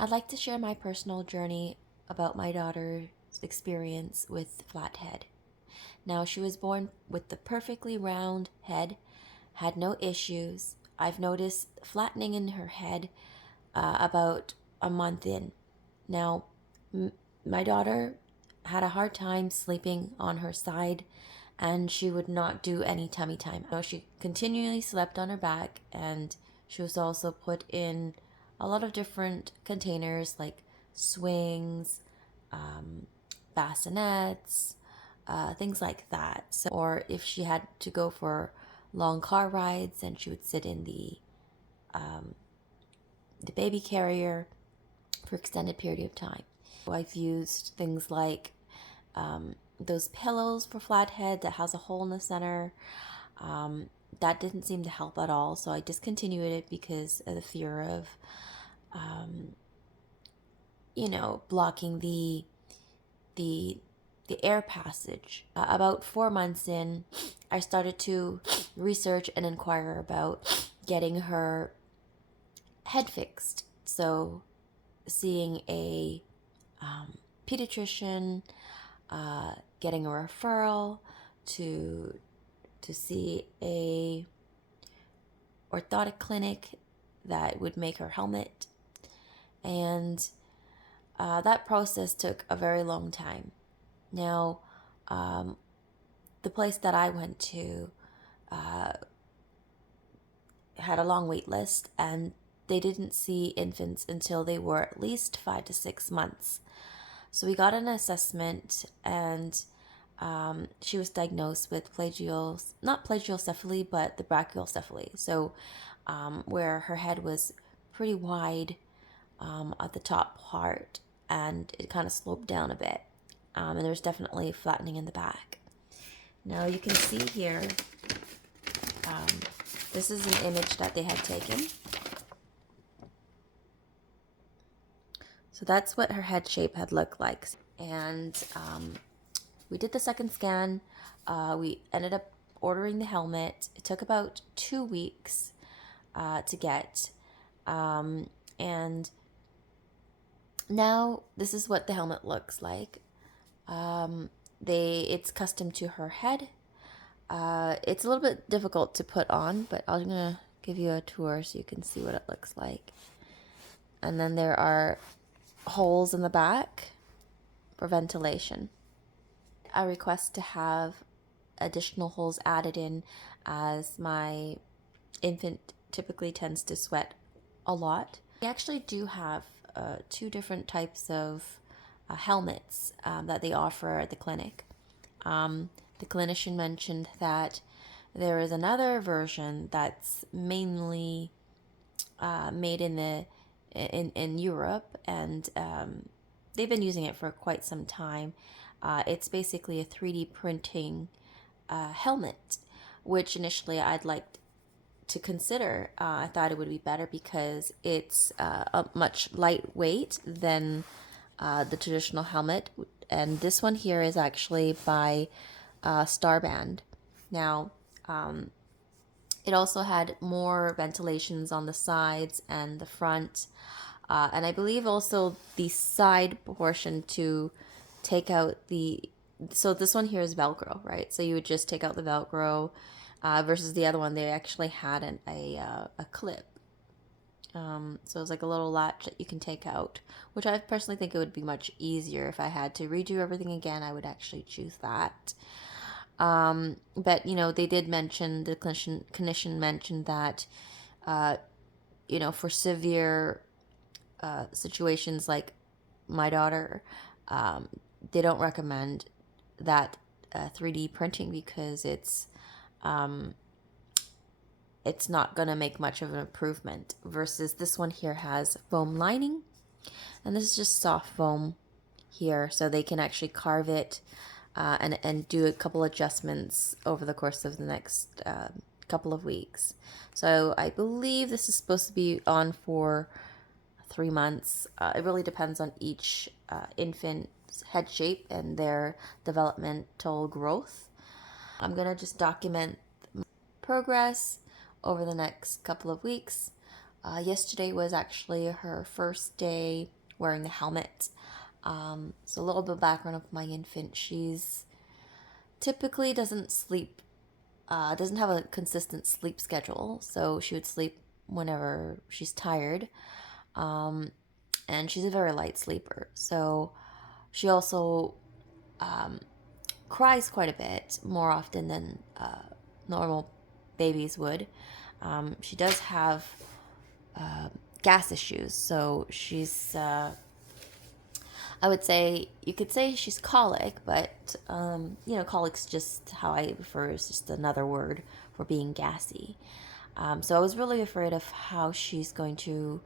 I'd like to share my personal journey about my daughter's experience with flathead. Now, she was born with the perfectly round head, had no issues. I've noticed flattening in her head about a month in. Now, my daughter had a hard time sleeping on her side, and she would not do any tummy time. So she continually slept on her back, and she was also put in a lot of different containers like swings, bassinets, things like that. So, or if she had to go for long car rides, and she would sit in the baby carrier for extended period of time. I've used things like those pillows for flathead that has a hole in the center. That didn't seem to help at all, so I discontinued it because of the fear of, blocking the air passage. About 4 months in, I started to research and inquire about getting her head fixed. So, seeing a pediatrician, getting a referral to see a orthotic clinic that would make her helmet, and that process took a very long time. Now, the place that I went to had a long wait list, and they didn't see infants until they were at least 5 to 6 months. So we got an assessment, and she was diagnosed with not plagiocephaly, but the brachycephaly. So where her head was pretty wide at the top part, and it kind of sloped down a bit. And there was definitely flattening in the back. Now you can see here, this is an image that they had taken. So that's what her head shape had looked like. And we did the second scan. We ended up ordering the helmet. It took about 2 weeks to get. And now this is what the helmet looks like. It's custom to her head. It's a little bit difficult to put on, but I'm gonna give you a tour so you can see what it looks like. And then there are holes in the back for ventilation. I request to have additional holes added in, as my infant typically tends to sweat a lot. We actually do have 2 different types of helmets that they offer at the clinic. The clinician mentioned that there is another version that's mainly made in Europe, and they've been using it for quite some time. It's basically a 3D printing helmet, which initially I'd like to consider. I thought it would be better because it's a much lightweight than the traditional helmet. And this one here is actually by STARband. Now, it also had more ventilations on the sides and the front. And I believe also the side portion to take out so this one here is Velcro, right? So you would just take out the Velcro, versus the other one, they actually had a clip. So it's like a little latch that you can take out, which I personally think it would be much easier. If I had to redo everything again, I would actually choose that. But they did mention, the clinician mentioned that for severe situations like my daughter, they don't recommend that 3D printing because it's not going to make much of an improvement, versus this one here has foam lining, and this is just soft foam here, so they can actually carve it and do a couple adjustments over the course of the next couple of weeks. So I believe this is supposed to be on for 3 months. It really depends on each infant's head shape and their developmental growth. I'm going to just document progress over the next couple of weeks. Yesterday was actually her first day wearing the helmet. So a little bit of background of my infant. She's typically doesn't sleep, doesn't have a consistent sleep schedule. So she would sleep whenever she's tired. Um, and she's a very light sleeper. So she also cries quite a bit, more often than normal babies would. She does have gas issues, so she's I would say, you could say she's colic, but colic's just how I refer, is just another word for being gassy. So I was really afraid of how she's going to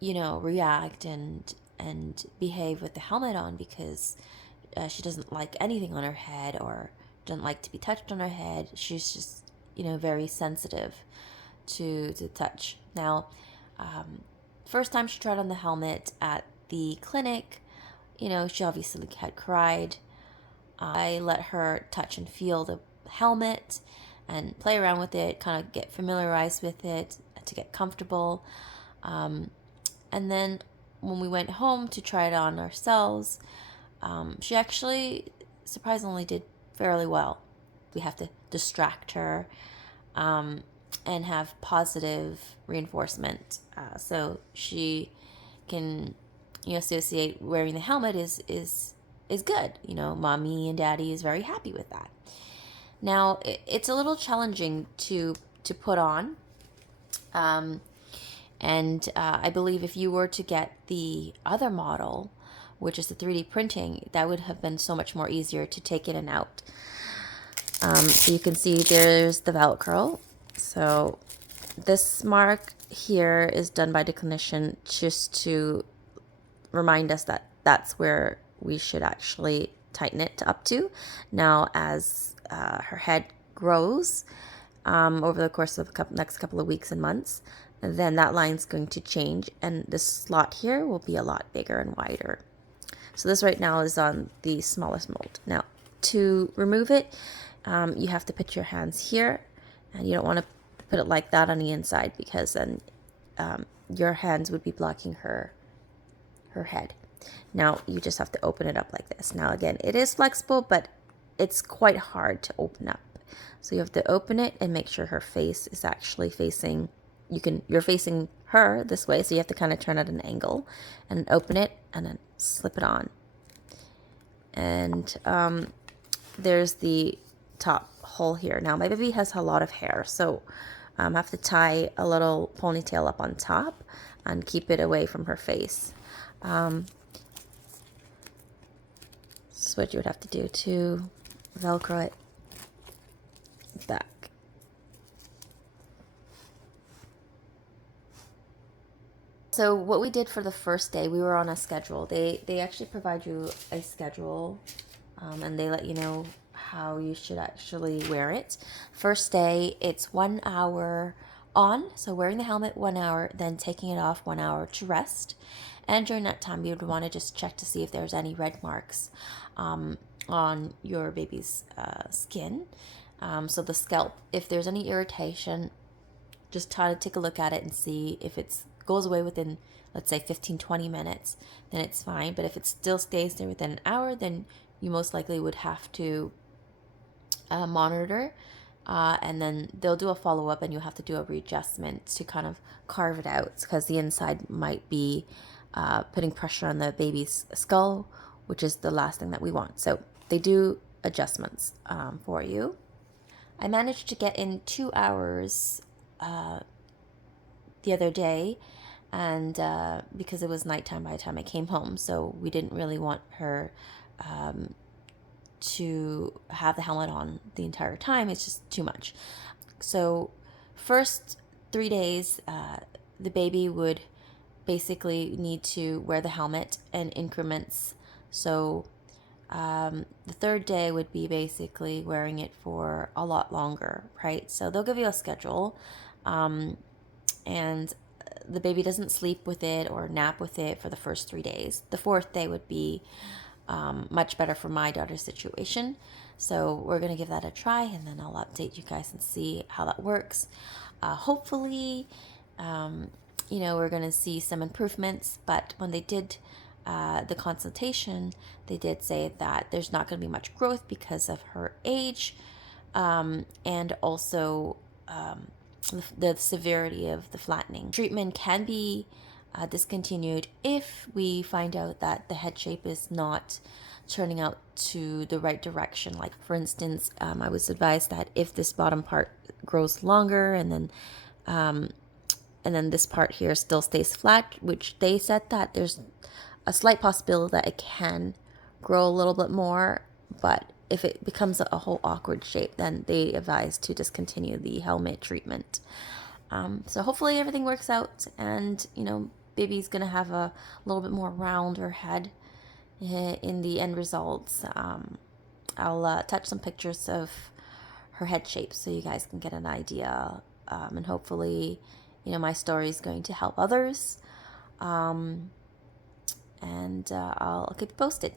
react and behave with the helmet on, because she doesn't like anything on her head, or doesn't like to be touched on her head. She's just very sensitive to touch. Now, first time she tried on the helmet at the clinic, she obviously had cried. I let her touch and feel the helmet and play around with it, kind of get familiarized with it to get comfortable. And then when we went home to try it on ourselves, she actually surprisingly did fairly well. We have to distract her and have positive reinforcement, so she can associate wearing the helmet is good. Mommy and daddy is very happy with that. Now it's a little challenging to put on. And I believe if you were to get the other model, which is the 3D printing, that would have been so much more easier to take in and out. So you can see there's the Velcro. So this mark here is done by the clinician just to remind us that that's where we should actually tighten it up to. Now, as her head grows over the course of the next couple of weeks and months, then that line's going to change, and this slot here will be a lot bigger and wider. So this right now is on the smallest mold. Now, to remove it, you have to put your hands here, and you don't want to put it like that on the inside, because then your hands would be blocking her head. Now you just have to open it up like this. Now again, it is flexible, but it's quite hard to open up. So you have to open it and make sure her face is actually facing, you're facing her this way, so you have to kind of turn at an angle and open it and then slip it on. And there's the top hole here. Now my baby has a lot of hair, so I have to tie a little ponytail up on top and keep it away from her face. This is what you would have to do to Velcro it back. So what we did for the first day, we were on a schedule. They actually provide you a schedule, and they let you know how you should actually wear it. First day, it's 1 hour on, so wearing the helmet 1 hour, then taking it off 1 hour to rest. And during that time, you would want to just check to see if there's any red marks on your baby's skin. So the scalp, if there's any irritation, just try to take a look at it and see if it goes away within, let's say, 15-20 minutes, then it's fine. But if it still stays there within an hour, then you most likely would have to monitor, and then they'll do a follow-up, and you'll have to do a readjustment to kind of carve it out, because the inside might be putting pressure on the baby's skull, which is the last thing that we want. So they do adjustments for you. I managed to get in 2 hours the other day, and because it was nighttime by the time I came home, so we didn't really want her to have the helmet on the entire time. It's just too much. So first 3 days, the baby would basically need to wear the helmet in increments. So the third day would be basically wearing it for a lot longer, right? So they'll give you a schedule, and the baby doesn't sleep with it or nap with it for the first 3 days. The fourth day would be much better for my daughter's situation. So we're going to give that a try, and then I'll update you guys and see how that works. Hopefully, we're going to see some improvements, but when they did the consultation, they did say that there's not going to be much growth because of her age, and also the severity of the flattening. Treatment can be discontinued if we find out that the head shape is not turning out to the right direction. Like, for instance, I was advised that if this bottom part grows longer and then this part here still stays flat, which they said that there's a slight possibility that it can grow a little bit more, but if it becomes a whole awkward shape, then they advise to discontinue the helmet treatment. So hopefully everything works out, and baby's gonna have a little bit more rounder head in the end results. I'll touch some pictures of her head shape so you guys can get an idea, and hopefully my story is going to help others, and I'll keep you posted.